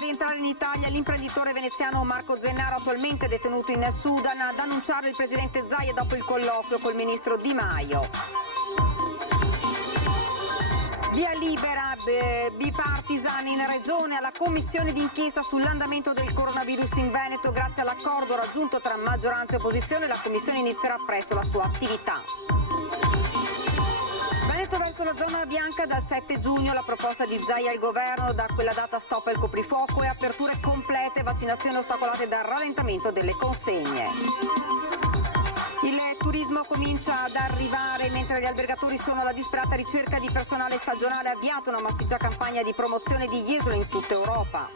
far rientrare in Italia l'imprenditore veneziano Marco Zennaro, attualmente detenuto in Sudan, ad annunciare il presidente Zaia dopo il colloquio col ministro Di Maio. Via libera bipartisan in regione alla commissione d'inchiesta sull'andamento del coronavirus in Veneto. Grazie all'accordo raggiunto tra maggioranza e opposizione, la commissione inizierà presto la sua attività. Veneto verso la zona bianca dal 7 giugno, la proposta di Zaia al governo, da quella data stop al coprifuoco e aperture complete, vaccinazioni ostacolate dal rallentamento delle consegne. Il turismo comincia ad arrivare mentre gli albergatori sono alla disperata ricerca di personale stagionale, avviata una massiccia campagna di promozione di Jesolo in tutta Europa.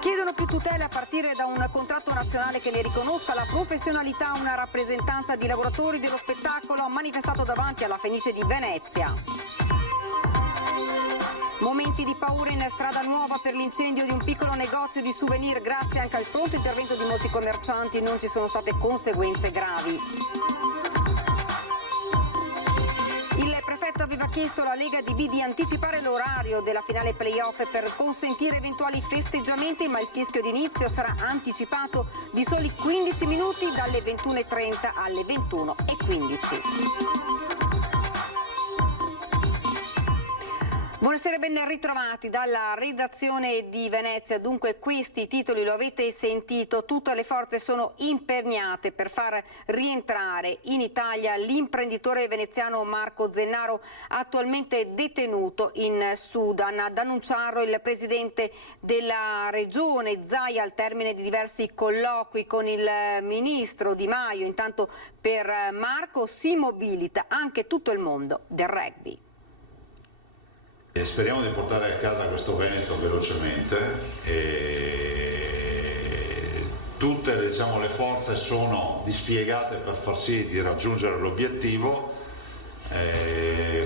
Chiedono più tutele a partire da un contratto nazionale che ne riconosca la professionalità. Una rappresentanza di lavoratori dello spettacolo ha manifestato davanti alla Fenice di Venezia. Momenti di paura in strada nuova per l'incendio di un piccolo negozio di souvenir. Grazie anche al pronto intervento di molti commercianti non ci sono state conseguenze gravi. Il prefetto aveva chiesto alla Lega DB di anticipare l'orario della finale playoff per consentire eventuali festeggiamenti, ma il fischio d'inizio sarà anticipato di soli 15 minuti, dalle 21:30 alle 21:15. Buonasera e ben ritrovati dalla redazione di Venezia. Dunque, questi titoli lo avete sentito, tutte le forze sono impegnate per far rientrare in Italia l'imprenditore veneziano Marco Zennaro, attualmente detenuto in Sudan. Ad annunciarlo il presidente della regione Zaia al termine di diversi colloqui con il ministro Di Maio. Intanto per Marco si mobilita anche tutto il mondo del rugby. E speriamo di portare a casa questo Veneto velocemente. Tutte le forze sono dispiegate per far sì di raggiungere l'obiettivo.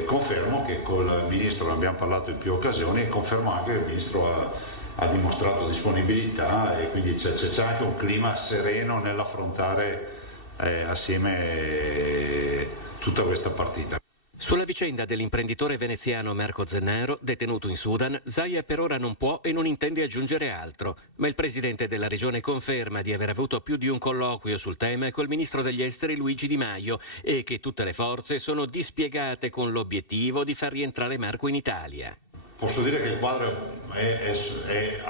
Confermo che col Ministro ne abbiamo parlato in più occasioni e confermo anche che il Ministro ha dimostrato disponibilità e quindi c'è anche un clima sereno nell'affrontare assieme tutta questa partita. Sulla vicenda dell'imprenditore veneziano Marco Zennaro, detenuto in Sudan, Zaia per ora non può e non intende aggiungere altro, ma il presidente della regione conferma di aver avuto più di un colloquio sul tema col ministro degli esteri Luigi Di Maio e che tutte le forze sono dispiegate con l'obiettivo di far rientrare Marco in Italia. Posso dire che il quadro è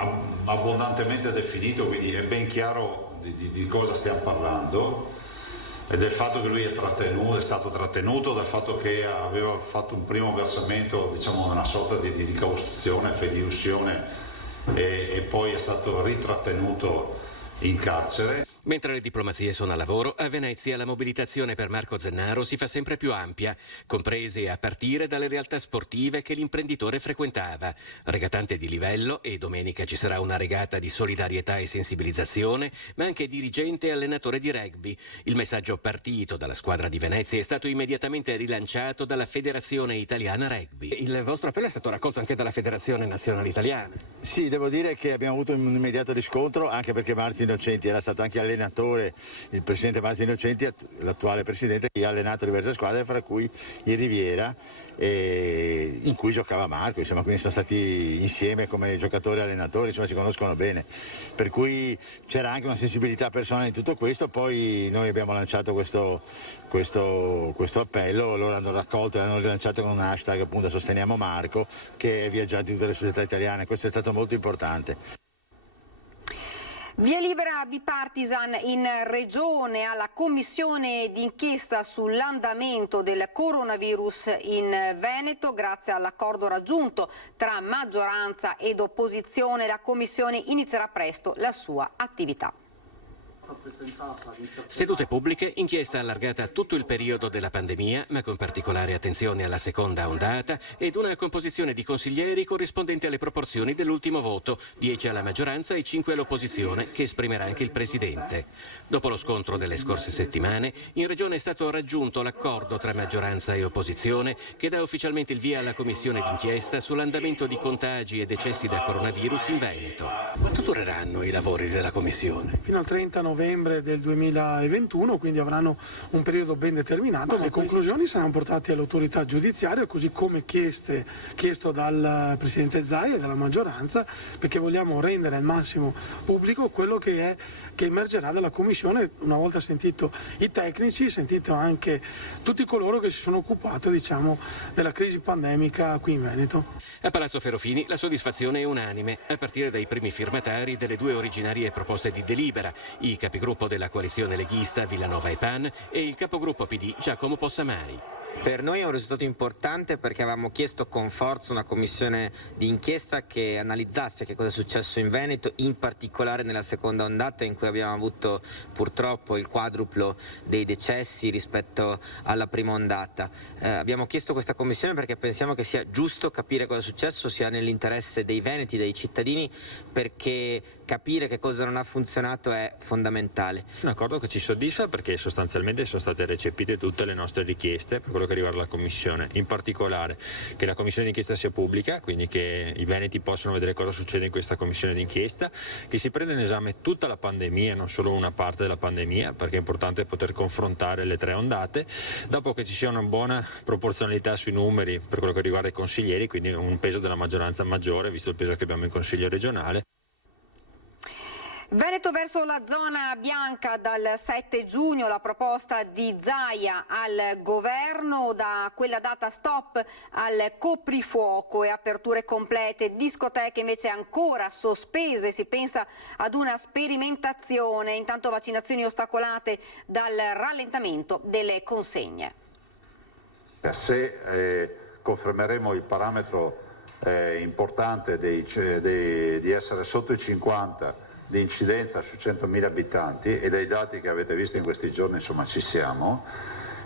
abbondantemente definito, quindi è ben chiaro di cosa stiamo parlando. E del fatto che lui è stato trattenuto, dal fatto che aveva fatto un primo versamento, una sorta di cauzione, fideiussione e poi è stato ritrattenuto in carcere. Mentre le diplomazie sono a lavoro, a Venezia la mobilitazione per Marco Zennaro si fa sempre più ampia, comprese a partire dalle realtà sportive che l'imprenditore frequentava. Regatante di livello e domenica ci sarà una regata di solidarietà e sensibilizzazione, ma anche dirigente e allenatore di rugby. Il messaggio partito dalla squadra di Venezia è stato immediatamente rilanciato dalla Federazione Italiana Rugby. Il vostro appello è stato raccolto anche dalla Federazione Nazionale Italiana. Sì, devo dire che abbiamo avuto un immediato riscontro, anche perché Marco Innocenti era stato anche allenatore, il presidente Marco Innocenti, l'attuale presidente, che ha allenato diverse squadre, fra cui il Riviera, in cui giocava Marco, quindi sono stati insieme come giocatori e allenatori, si conoscono bene, per cui c'era anche una sensibilità personale in tutto questo. Poi noi abbiamo lanciato questo appello, loro hanno raccolto e hanno rilanciato con un hashtag, appunto, sosteniamo Marco, che è viaggiato in tutte le società italiane. Questo è stato molto importante. Via libera bipartisan in regione alla commissione d'inchiesta sull'andamento del coronavirus in Veneto. Grazie all'accordo raggiunto tra maggioranza ed opposizione, la commissione inizierà presto la sua attività. Sedute pubbliche, inchiesta allargata a tutto il periodo della pandemia, ma con particolare attenzione alla seconda ondata, ed una composizione di consiglieri corrispondente alle proporzioni dell'ultimo voto, 10 alla maggioranza e 5 all'opposizione, che esprimerà anche il presidente. Dopo lo scontro delle scorse settimane, in regione è stato raggiunto l'accordo tra maggioranza e opposizione che dà ufficialmente il via alla commissione d'inchiesta sull'andamento di contagi e decessi da coronavirus in Veneto. Quanto dureranno i lavori della Commissione? Fino al 30 novembre del 2021, quindi avranno un periodo ben determinato. Le conclusioni saranno portate all'autorità giudiziaria, così come chiesto dal Presidente Zaia e dalla maggioranza, perché vogliamo rendere al massimo pubblico quello che emergerà dalla Commissione una volta sentito i tecnici, sentito anche tutti coloro che si sono occupati, della crisi pandemica qui in Veneto. A Palazzo Ferrofini la soddisfazione è unanime, a partire dai primi firmatari delle due originarie proposte di delibera, i capigruppo della coalizione leghista Villanova e Pan e il capogruppo PD Giacomo Possamai. Per noi è un risultato importante perché avevamo chiesto con forza una commissione di inchiesta che analizzasse che cosa è successo in Veneto, in particolare nella seconda ondata in cui abbiamo avuto purtroppo il quadruplo dei decessi rispetto alla prima ondata. Abbiamo chiesto questa commissione perché pensiamo che sia giusto capire cosa è successo, sia nell'interesse dei veneti, dei cittadini, perché capire che cosa non ha funzionato è fondamentale. Un accordo che ci soddisfa perché sostanzialmente sono state recepite tutte le nostre richieste per quello che riguarda la Commissione, in particolare che la Commissione d'inchiesta sia pubblica, quindi che i veneti possano vedere cosa succede in questa Commissione d'inchiesta, che si prenda in esame tutta la pandemia, non solo una parte della pandemia, perché è importante poter confrontare le tre ondate, dopo che ci sia una buona proporzionalità sui numeri per quello che riguarda i consiglieri, quindi un peso della maggioranza maggiore, visto il peso che abbiamo in Consiglio regionale. Veneto verso la zona bianca dal 7 giugno, la proposta di Zaia al governo, da quella data stop al coprifuoco e aperture complete, discoteche invece ancora sospese, si pensa ad una sperimentazione, intanto vaccinazioni ostacolate dal rallentamento delle consegne. Se confermeremo il parametro importante di essere sotto i 50 di incidenza su 100.000 abitanti, e dai dati che avete visto in questi giorni insomma ci siamo,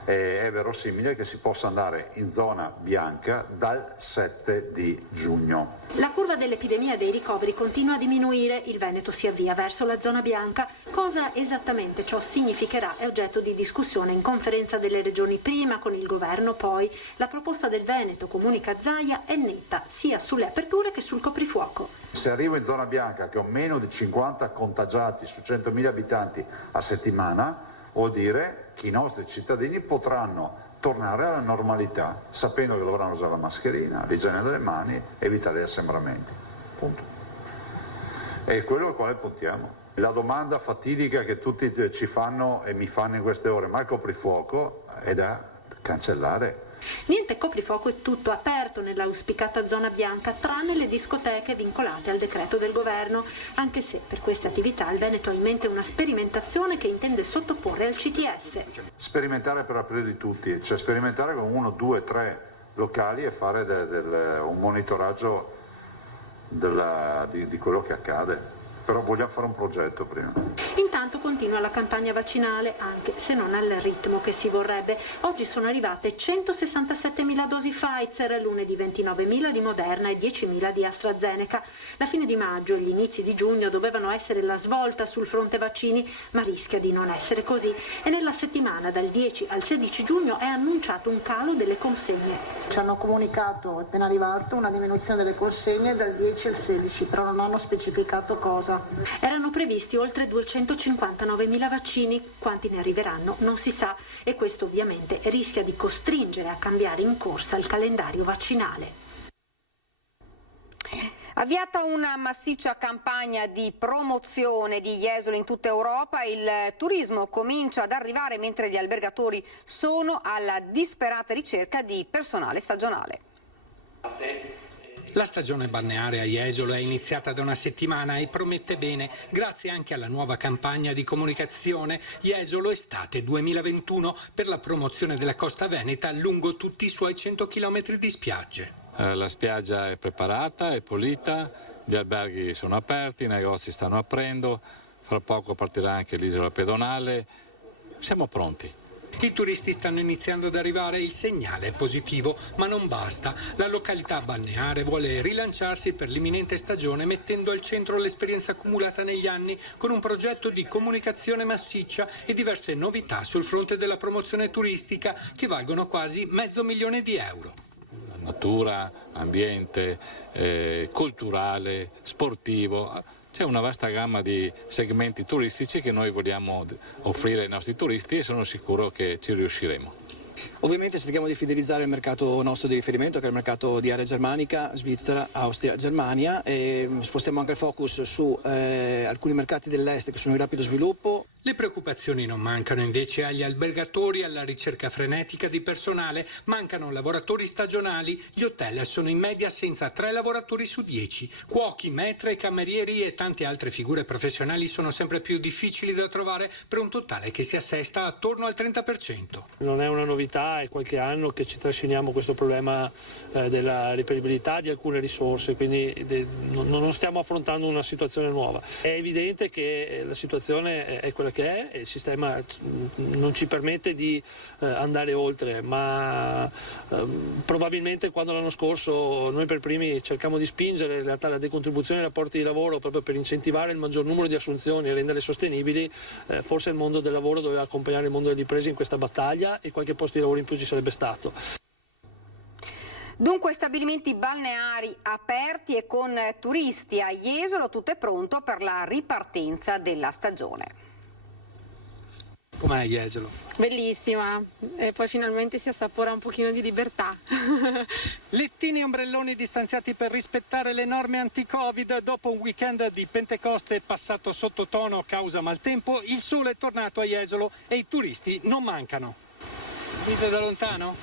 è verosimile che si possa andare in zona bianca dal 7 di giugno. La curva dell'epidemia dei ricoveri continua a diminuire, il Veneto si avvia verso la zona bianca. Cosa esattamente ciò significherà è oggetto di discussione in conferenza delle regioni, prima con il governo, poi. La proposta del Veneto, comunica Zaia, è netta sia sulle aperture che sul coprifuoco. Se arrivo in zona bianca che ho meno di 50 contagiati su 100.000 abitanti a settimana, vuol dire che i nostri cittadini potranno tornare alla normalità, sapendo che dovranno usare la mascherina, l'igiene delle mani, evitare gli assembramenti. Punto. È quello al quale puntiamo. La domanda fatidica che tutti ci fanno e mi fanno in queste ore, ma il coprifuoco è da cancellare. Niente coprifuoco, è tutto aperto nell'auspicata zona bianca, tranne le discoteche vincolate al decreto del governo, anche se per queste attività il Veneto ha in mente una sperimentazione che intende sottoporre al CTS. Sperimentare per aprirli tutti, cioè sperimentare con 1, 2, 3 locali e fare un monitoraggio di quello che accade. Però vogliamo fare un progetto prima. Intanto continua la campagna vaccinale, anche se non al ritmo che si vorrebbe. Oggi sono arrivate 167.000 dosi Pfizer, lunedì 29.000 di Moderna e 10.000 di AstraZeneca. La fine di maggio e gli inizi di giugno dovevano essere la svolta sul fronte vaccini, ma rischia di non essere così. E nella settimana dal 10 al 16 giugno è annunciato un calo delle consegne. Ci hanno comunicato, appena arrivato, una diminuzione delle consegne dal 10 al 16, però non hanno specificato cosa. Erano previsti oltre 259.000 vaccini, quanti ne arriveranno non si sa, e questo ovviamente rischia di costringere a cambiare in corsa il calendario vaccinale. Avviata una massiccia campagna di promozione di Jesolo in tutta Europa, il turismo comincia ad arrivare mentre gli albergatori sono alla disperata ricerca di personale stagionale. La stagione balneare a Jesolo è iniziata da una settimana e promette bene, grazie anche alla nuova campagna di comunicazione Jesolo Estate 2021 per la promozione della costa veneta lungo tutti i suoi 100 km di spiagge. La spiaggia è preparata, è pulita, gli alberghi sono aperti, i negozi stanno aprendo, fra poco partirà anche l'isola pedonale, siamo pronti. I turisti stanno iniziando ad arrivare, il segnale è positivo, ma non basta. La località balneare vuole rilanciarsi per l'imminente stagione mettendo al centro l'esperienza accumulata negli anni con un progetto di comunicazione massiccia e diverse novità sul fronte della promozione turistica che valgono quasi €500.000. Natura, ambiente, culturale, sportivo, C'è una vasta gamma di segmenti turistici che noi vogliamo offrire ai nostri turisti e sono sicuro che ci riusciremo. Ovviamente cerchiamo di fidelizzare il mercato nostro di riferimento, che è il mercato di area germanica, Svizzera, Austria, Germania, e spostiamo anche il focus su alcuni mercati dell'est che sono in rapido sviluppo. Le preoccupazioni non mancano invece agli albergatori, alla ricerca frenetica di personale, mancano lavoratori stagionali, gli hotel sono in media senza 3 lavoratori su 10, cuochi, maître, camerieri e tante altre figure professionali sono sempre più difficili da trovare per un totale che si assesta attorno al 30%. Non è una novità, è qualche anno che ci trasciniamo questo problema della reperibilità di alcune risorse, quindi non stiamo affrontando una situazione nuova. È evidente che la situazione è quella che è, il sistema non ci permette di andare oltre, ma probabilmente quando l'anno scorso noi per primi cercammo di spingere in realtà la decontribuzione dei rapporti di lavoro proprio per incentivare il maggior numero di assunzioni e renderle sostenibili, forse il mondo del lavoro doveva accompagnare il mondo delle imprese in questa battaglia e qualche posto di lavoro in più ci sarebbe stato. Dunque stabilimenti balneari aperti e con turisti a Jesolo, tutto è pronto per la ripartenza della stagione. Com'è Jesolo? Bellissima, e poi finalmente si assapora un pochino di libertà. Lettini e ombrelloni distanziati per rispettare le norme anti-Covid. Dopo un weekend di Pentecoste passato sottotono causa maltempo, il sole è tornato a Jesolo e i turisti non mancano. Venite da lontano?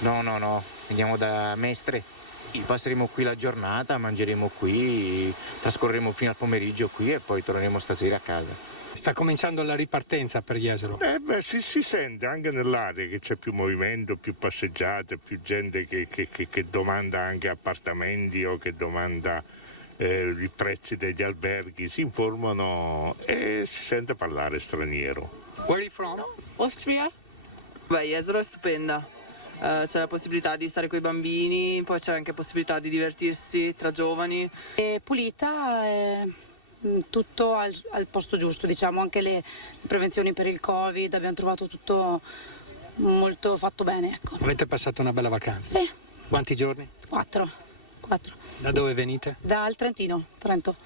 No, veniamo da Mestre. Passeremo qui la giornata, mangeremo qui, trascorreremo fino al pomeriggio qui e poi torneremo stasera a casa. Sta cominciando la ripartenza per Jesolo. Si sente anche nell'aria che c'è più movimento, più passeggiate, più gente che domanda anche appartamenti o che domanda i prezzi degli alberghi, si informano e si sente parlare straniero. Where are you from? Austria. Beh, Jesolo è stupenda. C'è la possibilità di stare con i bambini, poi c'è anche possibilità di divertirsi tra giovani. È pulita, tutto al posto giusto, diciamo, anche le prevenzioni per il Covid, abbiamo trovato tutto molto fatto bene. Ecco. Avete passato una bella vacanza? Sì. Quanti giorni? 4. Da dove venite? Dal Trentino, Trento.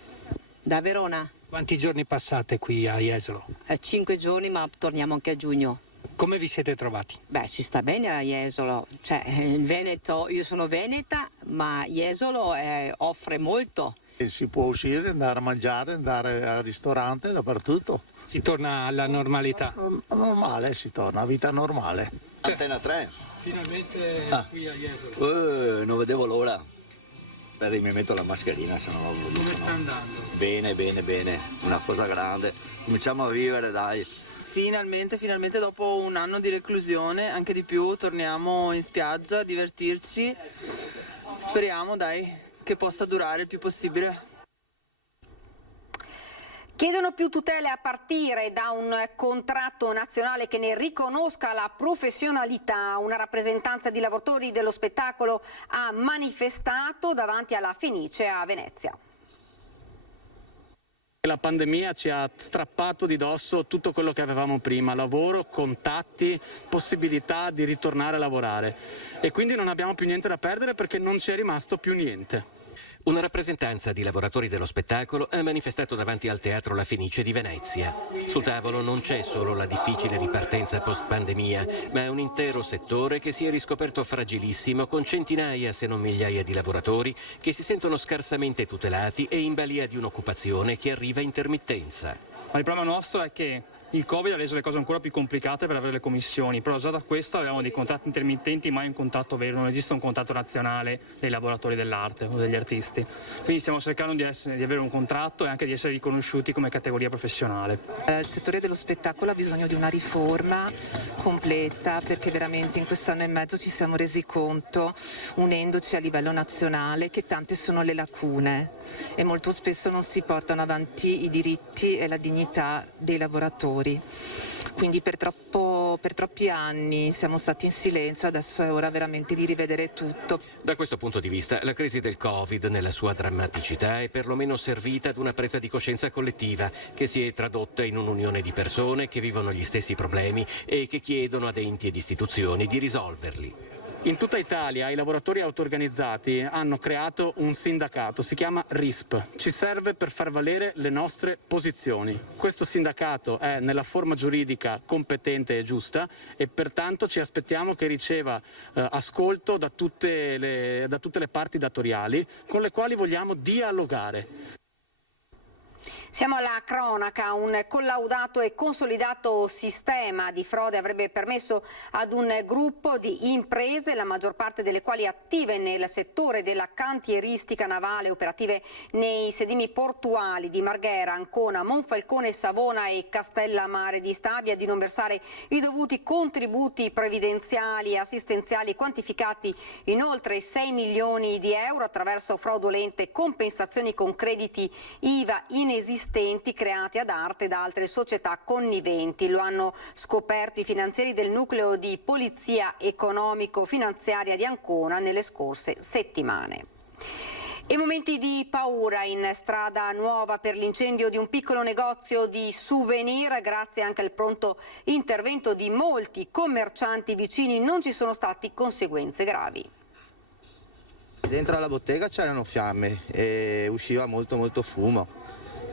Da Verona. Quanti giorni passate qui a Jesolo? 5 giorni, ma torniamo anche a giugno. Come vi siete trovati? Beh, ci sta bene a Jesolo, cioè il Veneto, io sono veneta, ma Jesolo offre molto. Si può uscire, andare a mangiare, andare al ristorante, dappertutto. Si torna alla normalità? Normale, si torna a vita normale. Antena 3. Finalmente qui a Jesolo. Non vedevo l'ora. Beh, mi metto la mascherina, se no... Come sta andando? Bene, una cosa grande. Cominciamo a vivere, dai. Finalmente dopo un anno di reclusione, anche di più, torniamo in spiaggia a divertirci. Speriamo, dai, che possa durare il più possibile. Chiedono più tutele a partire da un contratto nazionale che ne riconosca la professionalità. Una rappresentanza di lavoratori dello spettacolo ha manifestato davanti alla Fenice a Venezia. La pandemia ci ha strappato di dosso tutto quello che avevamo prima, lavoro, contatti, possibilità di ritornare a lavorare e quindi non abbiamo più niente da perdere perché non ci è rimasto più niente. Una rappresentanza di lavoratori dello spettacolo ha manifestato davanti al Teatro La Fenice di Venezia. Sul tavolo non c'è solo la difficile ripartenza post-pandemia, ma un intero settore che si è riscoperto fragilissimo con centinaia se non migliaia di lavoratori che si sentono scarsamente tutelati e in balia di un'occupazione che arriva a intermittenza. Ma il problema nostro è che il Covid ha reso le cose ancora più complicate per avere le commissioni, però già da questo avevamo dei contratti intermittenti, mai un contratto vero, non esiste un contratto nazionale dei lavoratori dell'arte o degli artisti. Quindi stiamo cercando di avere un contratto e anche di essere riconosciuti come categoria professionale. Il settore dello spettacolo ha bisogno di una riforma completa perché veramente in quest'anno e mezzo ci siamo resi conto, unendoci a livello nazionale, che tante sono le lacune e molto spesso non si portano avanti i diritti e la dignità dei lavoratori. Quindi per troppi anni siamo stati in silenzio, adesso è ora veramente di rivedere tutto. Da questo punto di vista la crisi del Covid nella sua drammaticità è perlomeno servita ad una presa di coscienza collettiva che si è tradotta in un'unione di persone che vivono gli stessi problemi e che chiedono ad enti ed istituzioni di risolverli. In tutta Italia i lavoratori auto-organizzati hanno creato un sindacato, si chiama RISP, ci serve per far valere le nostre posizioni. Questo sindacato è nella forma giuridica competente e giusta e pertanto ci aspettiamo che riceva ascolto da tutte le parti datoriali con le quali vogliamo dialogare. Siamo alla cronaca. Un collaudato e consolidato sistema di frode avrebbe permesso ad un gruppo di imprese, la maggior parte delle quali attive nel settore della cantieristica navale, operative nei sedimi portuali di Marghera, Ancona, Monfalcone, Savona e Castellammare di Stabia, di non versare i dovuti contributi previdenziali e assistenziali quantificati in oltre 6 milioni di euro attraverso fraudolente compensazioni con crediti IVA inesistenti creati ad arte da altre società conniventi. Lo hanno scoperto i finanzieri del nucleo di polizia economico-finanziaria di Ancona nelle scorse settimane. E momenti di paura in strada nuova per l'incendio di un piccolo negozio di souvenir. Grazie anche al pronto intervento di molti commercianti vicini non ci sono stati conseguenze gravi. Dentro alla bottega c'erano fiamme e usciva molto fumo.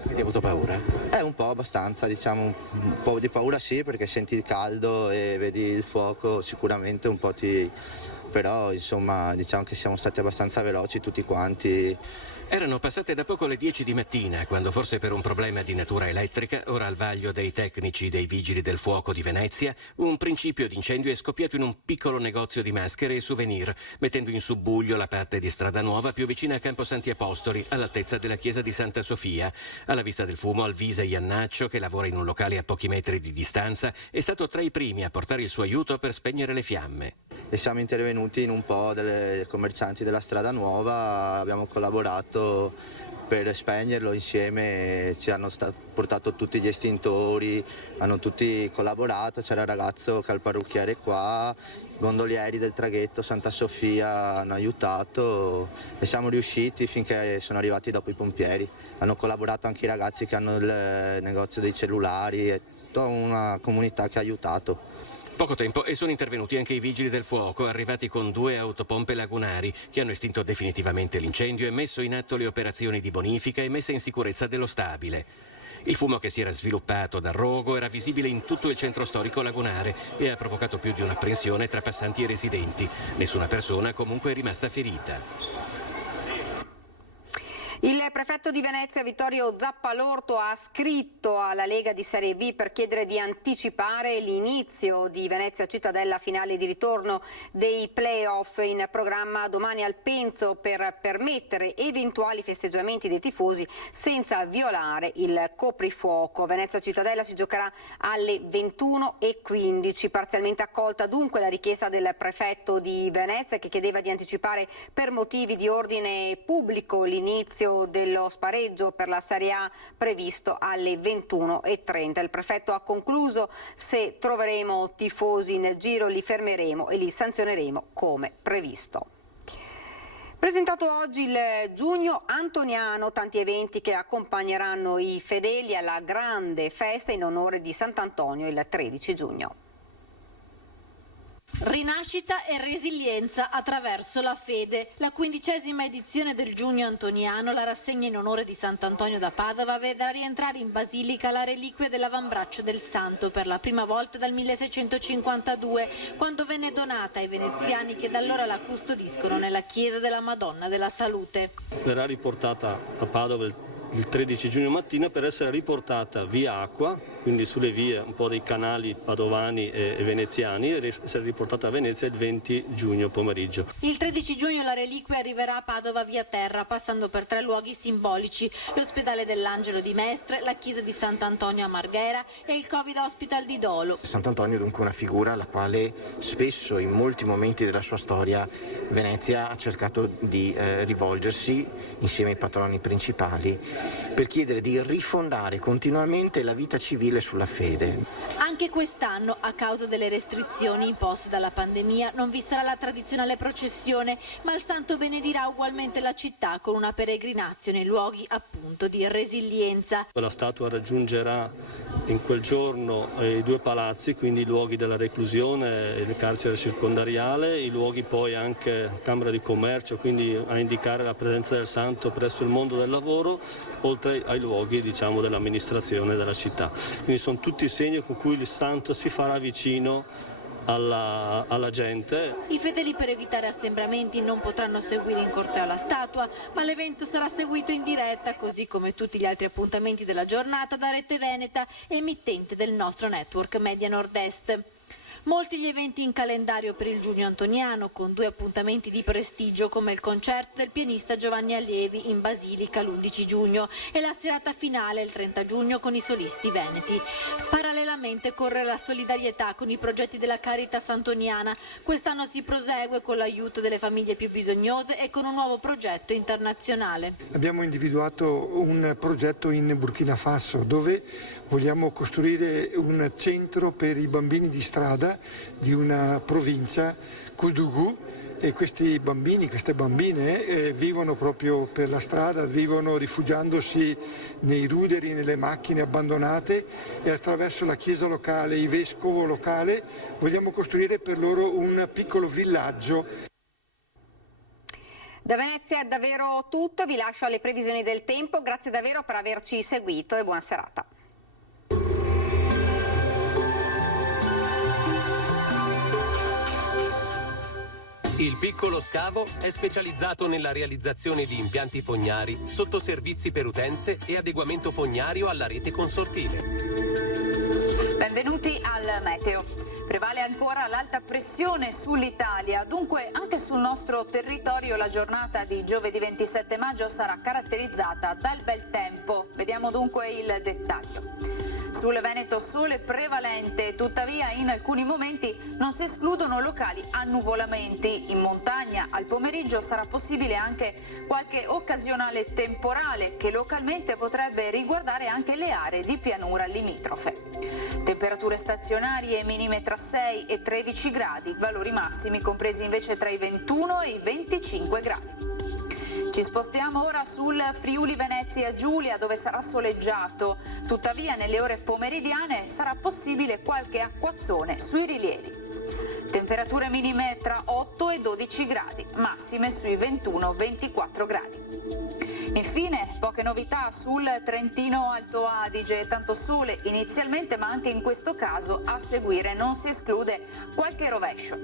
Hai avuto paura? Un po' abbastanza, diciamo, un po' di paura sì, perché senti il caldo e vedi il fuoco, sicuramente un po' però insomma diciamo che siamo stati abbastanza veloci tutti quanti. Erano passate da poco le 10 di mattina, quando forse per un problema di natura elettrica, ora al vaglio dei tecnici dei Vigili del Fuoco di Venezia, un principio di incendio è scoppiato in un piccolo negozio di maschere e souvenir, mettendo in subbuglio la parte di Strada Nuova più vicina a Campo Santi Apostoli, all'altezza della chiesa di Santa Sofia. Alla vista del fumo, Alvise Iannaccio, che lavora in un locale a pochi metri di distanza, è stato tra i primi a portare il suo aiuto per spegnere le fiamme. E siamo intervenuti in un po' delle commercianti della Strada Nuova, abbiamo collaborato per spegnerlo insieme, ci hanno portato tutti gli estintori, hanno tutti collaborato, c'era il ragazzo che è il parrucchiere qua, i gondolieri del traghetto Santa Sofia hanno aiutato e siamo riusciti finché sono arrivati dopo i pompieri. Hanno collaborato anche i ragazzi che hanno il negozio dei cellulari, è tutta una comunità che ha aiutato. Poco tempo e sono intervenuti anche i Vigili del Fuoco, arrivati con 2 autopompe lagunari che hanno estinto definitivamente l'incendio e messo in atto le operazioni di bonifica e messa in sicurezza dello stabile. Il fumo che si era sviluppato dal rogo era visibile in tutto il centro storico lagunare e ha provocato più di un'apprensione tra passanti e residenti. Nessuna persona comunque è rimasta ferita. Il prefetto di Venezia Vittorio Zappalorto ha scritto alla Lega di Serie B per chiedere di anticipare l'inizio di Venezia Cittadella, finale di ritorno dei play-off in programma domani al Penzo, per permettere eventuali festeggiamenti dei tifosi senza violare il coprifuoco. Venezia Cittadella si giocherà alle 21:15, parzialmente accolta dunque la richiesta del prefetto di Venezia, che chiedeva di anticipare per motivi di ordine pubblico l'inizio dello spareggio per la Serie A previsto alle 21:30. Il prefetto ha concluso: se troveremo tifosi nel giro li fermeremo e li sanzioneremo come previsto. Presentato oggi il Giugno Antoniano, tanti eventi che accompagneranno i fedeli alla grande festa in onore di Sant'Antonio il 13 giugno. Rinascita e resilienza attraverso la fede. La 15ª edizione del Giugno Antoniano, la rassegna in onore di Sant'Antonio da Padova, vedrà rientrare in Basilica la reliquia dell'avambraccio del Santo per la prima volta dal 1652, quando venne donata ai veneziani che da allora la custodiscono nella chiesa della Madonna della Salute. Verrà riportata a Padova il 13 giugno mattina per essere riportata via acqua, quindi sulle vie un po' dei canali padovani e veneziani, e essere riportata a Venezia il 20 giugno pomeriggio. Il 13 giugno la reliquia arriverà a Padova via terra, passando per 3 luoghi simbolici: l'ospedale dell'Angelo di Mestre, la chiesa di Sant'Antonio a Marghera e il Covid Hospital di Dolo. Sant'Antonio è dunque una figura alla quale spesso in molti momenti della sua storia Venezia ha cercato di rivolgersi insieme ai patroni principali per chiedere di rifondare continuamente la vita civile sulla fede. Anche quest'anno, a causa delle restrizioni imposte dalla pandemia, non vi sarà la tradizionale processione, ma il santo benedirà ugualmente la città con una peregrinazione in luoghi appunto di resilienza. La statua raggiungerà in quel giorno i 2 palazzi, quindi i luoghi della reclusione, il carcere circondariale, i luoghi poi anche Camera di Commercio, quindi a indicare la presenza del santo presso il mondo del lavoro, oltre ai luoghi dell'amministrazione della città. Quindi sono tutti segni con cui il santo si farà vicino alla gente. I fedeli, per evitare assembramenti, non potranno seguire in corteo la statua, ma l'evento sarà seguito in diretta, così come tutti gli altri appuntamenti della giornata, da Rete Veneta, emittente del nostro network Media Nord-Est. Molti gli eventi in calendario per il Giugno Antoniano, con 2 appuntamenti di prestigio come il concerto del pianista Giovanni Allievi in Basilica l'11 giugno e la serata finale il 30 giugno con i solisti veneti. Parallelamente corre la solidarietà con i progetti della Caritas Antoniana. Quest'anno si prosegue con l'aiuto delle famiglie più bisognose e con un nuovo progetto internazionale. Abbiamo individuato un progetto in Burkina Faso dove vogliamo costruire un centro per i bambini di strada di una provincia, Koudougou, e questi bambini, queste bambine vivono proprio per la strada, vivono rifugiandosi nei ruderi, nelle macchine abbandonate, e attraverso la chiesa locale, il vescovo locale, vogliamo costruire per loro un piccolo villaggio. Da Venezia è davvero tutto, vi lascio alle previsioni del tempo, grazie davvero per averci seguito e buona serata. Il Piccolo Scavo è specializzato nella realizzazione di impianti fognari, sottoservizi per utenze e adeguamento fognario alla rete consortile. Benvenuti al meteo. Prevale ancora l'alta pressione sull'Italia, dunque anche sul nostro territorio la giornata di giovedì 27 maggio sarà caratterizzata dal bel tempo. Vediamo dunque il dettaglio. Sul Veneto sole prevalente, tuttavia in alcuni momenti non si escludono locali annuvolamenti. In montagna al pomeriggio sarà possibile anche qualche occasionale temporale che localmente potrebbe riguardare anche le aree di pianura limitrofe. Temperature stazionarie minime tra 6 e 13 gradi, valori massimi compresi invece tra i 21 e i 25 gradi. Ci spostiamo ora sul Friuli Venezia Giulia, dove sarà soleggiato, tuttavia nelle ore pomeridiane sarà possibile qualche acquazzone sui rilievi. Temperature minime tra 8 e 12 gradi, massime sui 21-24 gradi. Infine, poche novità sul Trentino Alto Adige, tanto sole inizialmente, ma anche in questo caso a seguire non si esclude qualche rovescio.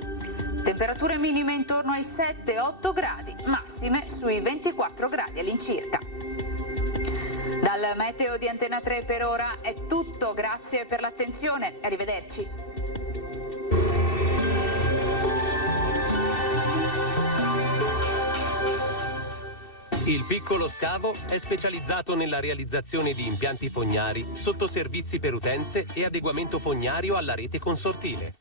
Temperature minime intorno ai 7-8 gradi, massime sui 24 gradi all'incirca. Dal meteo di Antena 3 per ora è tutto, grazie per l'attenzione, arrivederci. Il Piccolo Scavo è specializzato nella realizzazione di impianti fognari, sottoservizi per utenze e adeguamento fognario alla rete consortile.